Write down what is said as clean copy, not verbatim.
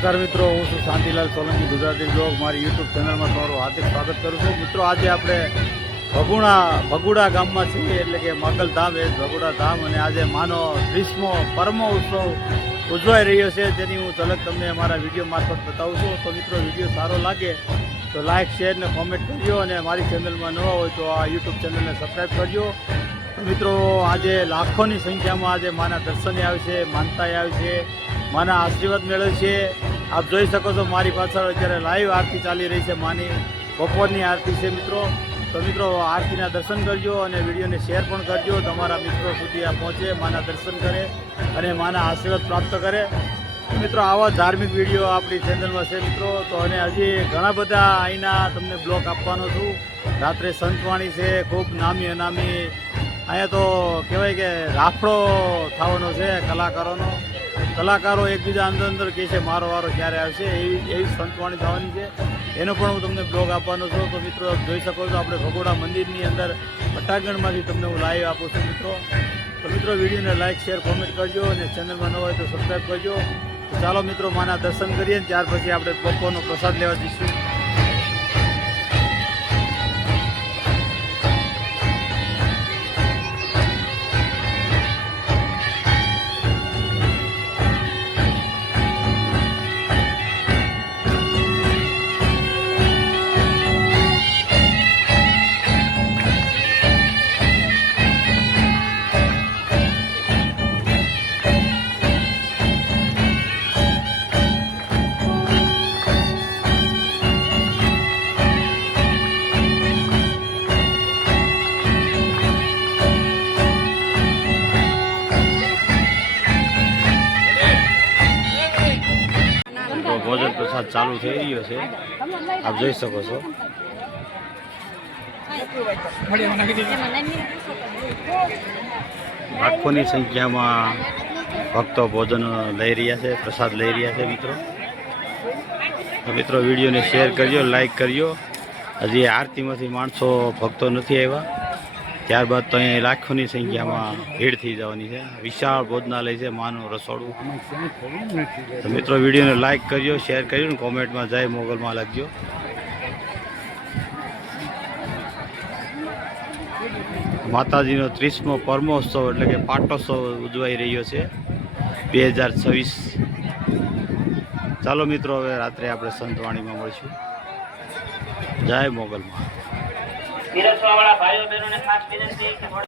નમસ્કાર મિત્રો, હું છું શાંતિલાલ સોલંકી, ગુજરાતી બ્લોગ મારી યુટ્યુબ ચેનલમાં તમારું હાર્દિક સ્વાગત કરું છું. મિત્રો આજે આપણે ભગુડા ગામમાં છીએ, એટલે કે મોગલધામ એ ભગુડા ધામ. અને આજે માનો 30મો પરમો ઉત્સવ ઉજવાઈ રહ્યો છે, તેની હું ઝલક તમને અમારા વિડીયો મારફત બતાવું છું. તો મિત્રો, વિડીયો સારો લાગે તો લાઇક, શેર ને કોમેન્ટ કરજો, અને મારી ચેનલમાં નવા હોય તો આ યુટ્યુબ ચેનલને સબસ્ક્રાઈબ કરજો. તો મિત્રો, આજે લાખોની સંખ્યામાં આજે માના દર્શને આવે છે, માનતાએ આવે છે, માના આશીર્વાદ મેળવે છે. આપ જોઈ શકો છો મારી પાછળ અત્યારે લાઈવ આરતી ચાલી રહી છે, માની બપોરની આરતી છે મિત્રો. તો મિત્રો, આરતીના દર્શન કરજો અને વિડીયોને શેર પણ કરજો. તમારા મિત્રો સુધી આ પહોંચે, માના દર્શન કરે અને માના આશીર્વાદ પ્રાપ્ત કરે. મિત્રો, આવા ધાર્મિક વિડીયો આપણી ચેનલમાં છે મિત્રો. તો અને હજી ઘણા બધા અહીંના તમને બ્લોગ આપવાનો છું. રાત્રે સંતવાણી છે, ખૂબ નામી અનામી. અહીંયા તો કહેવાય કે રાફડો થવાનો છે કલાકારો એકબીજા અંદર કહે છે મારો વારો ક્યારે આવશે, એવી સંતવાણી થવાની છે. એનો પણ હું તમને બ્લોગ આપવાનો છું. તો મિત્રો, જોઈ શકો છો આપણે ભગોડા મંદિરની અંદર પટાગણમાંથી તમને હું લાઈવ આપું છું મિત્રો. તો મિત્રો, વિડીયોને લાઇક, શેર, કોમેન્ટ કરજો અને ચેનલમાં ન હોય તો સબસ્ક્રાઈબ કરજો. તો ચાલો મિત્રો, માના દર્શન કરીએ ને ત્યાર પછી આપણે બપોરનો પ્રસાદ લેવા જઈશું. ભોજન પ્રસાદ ચાલુ થઈ રહ્યો છે, આપ જોઈ શકો છો. લાખોની સંખ્યામાં ભક્તો ભોજન લઈ રહ્યા છે, પ્રસાદ લઈ રહ્યા છે મિત્રો. તો મિત્રો, વિડીયોને શેર કરજો, લાઈક કરજો. હજી આરતીમાંથી માણસો ભક્તો નથી આવ્યા, ત્યારબાદ તો અહીંયા લાખોની સંખ્યામાં ભીડ થઈ જવાની છે. વિશાળ ભોજનાલય છે, માનું રસોડું. તો મિત્રો, વિડીયોને લાઇક કરજો, શેર કરજો ને કોમેન્ટમાં જય મોગલમાં લખજો. માતાજીનો 30મો પરમોત્સવ એટલે કે પાટોત્સવ ઉજવાઈ રહ્યો છે 2026. ચાલો મિત્રો, હવે રાત્રે આપણે સંતવાણીમાં મળીશું. જય મોગલમાં.